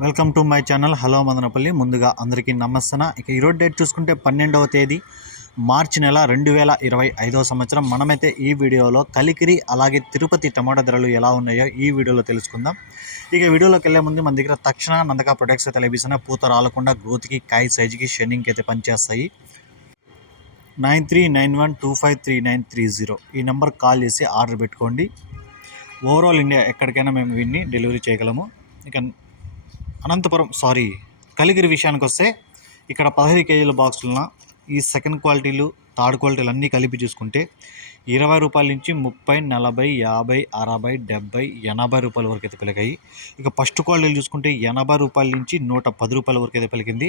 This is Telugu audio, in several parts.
Welcome to my channel. Hello Madanapalle. ముందుగా అందరికీ నమస్తన. ఇక ఈరోజు డేట్ చూసుకుంటే పన్నెండవ తేదీ మార్చి నెల రెండు వేల ఇరవై ఐదవ సంవత్సరం. మనమైతే ఈ వీడియోలో కలికిరి అలాగే తిరుపతి టమాటా ధరలు ఎలా ఉన్నాయో ఈ వీడియోలో తెలుసుకుందాం. ఇక వీడియోలోకి వెళ్ళే ముందు మన దగ్గర తక్షణ నందక ప్రొడక్ట్స్ అయితే లభిస్తున్న పూత రాలకుండా గ్రోత్కి కాయ సైజుకి షెన్నింగ్కి అయితే పనిచేస్తాయి. Nine three nine one two five three nine three zero ఈ నెంబర్ కాల్ చేసి ఆర్డర్ పెట్టుకోండి. ఓవరాల్ ఇండియా ఎక్కడికైనా మేము విన్ని డెలివరీ చేయగలము. ఇక అనంతపురం సారీ కలిగిరి విషయానికి వస్తే ఇక్కడ పదహైదు కేజీల బాక్సులున్న ఈ సెకండ్ క్వాలిటీలు థర్డ్ క్వాలిటీలు అన్నీ కలిపి చూసుకుంటే ఇరవై రూపాయల నుంచి ముప్పై నలభై యాభై అరవై డెబ్బై ఎనభై రూపాయల వరకు అయితే పెరిగాయి ఇక ఫస్ట్ క్వాలిటీలు చూసుకుంటే ఎనభై రూపాయల నుంచి నూట పది రూపాయల వరకు అయితే పెరిగింది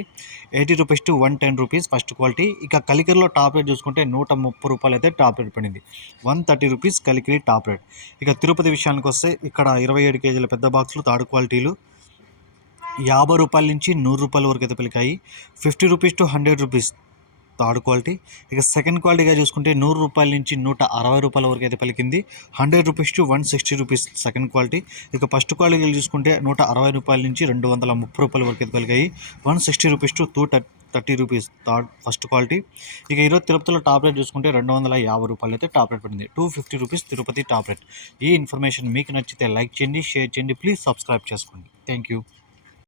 eighty rupees to one ten rupees first quality. ఇక కలికిరిలో టాప్ రేట్ చూసుకుంటే నూట ముప్పై రూపాయలు అయితే టాప్ రేట్ పడింది. One thirty rupees Kalikiri top rate. ఇక తిరుపతి విషయానికి వస్తే ఇక్కడ ఇరవై ఏడు కేజీల పెద్ద బాక్సులు థర్డ్ క్వాలిటీలు. యాభై రూపాయల నుంచి నూరు రూపాయల వరకు అయితే పలికాయి. Fifty rupees to hundred rupees third quality. ఇక సెకండ్ క్వాలిటీగా చూసుకుంటే నూరు రూపాయల నుంచి నూట అరవై రూపాయల వరకు అయితే పలికింది. Hundred rupees to one sixty rupees second quality. ఇక ఫస్ట్ క్వాలిటీ చూసుకుంటే నూట అరవై రూపాయల నుంచి రెండు వందల ముప్పై రూపాయల వరకు అయితే పలికాయి. One sixty rupees to two thirty rupees third first quality. ఇక ఈరోజు తిరుపతిలో టాప్ రేట్ చూసుకుంటే రెండు వందల యాభై రూపాయలు అయితే టాప్ రేట్ పడింది. Two fifty rupees Tirupati top rate. ఈ ఇన్ఫర్మేషన్ మీకు నచ్చితే లైక్ చేయండి షేర్ చేయండి ప్లీజ్ సబ్స్క్రైబ్ చేసుకోండి. Thank you.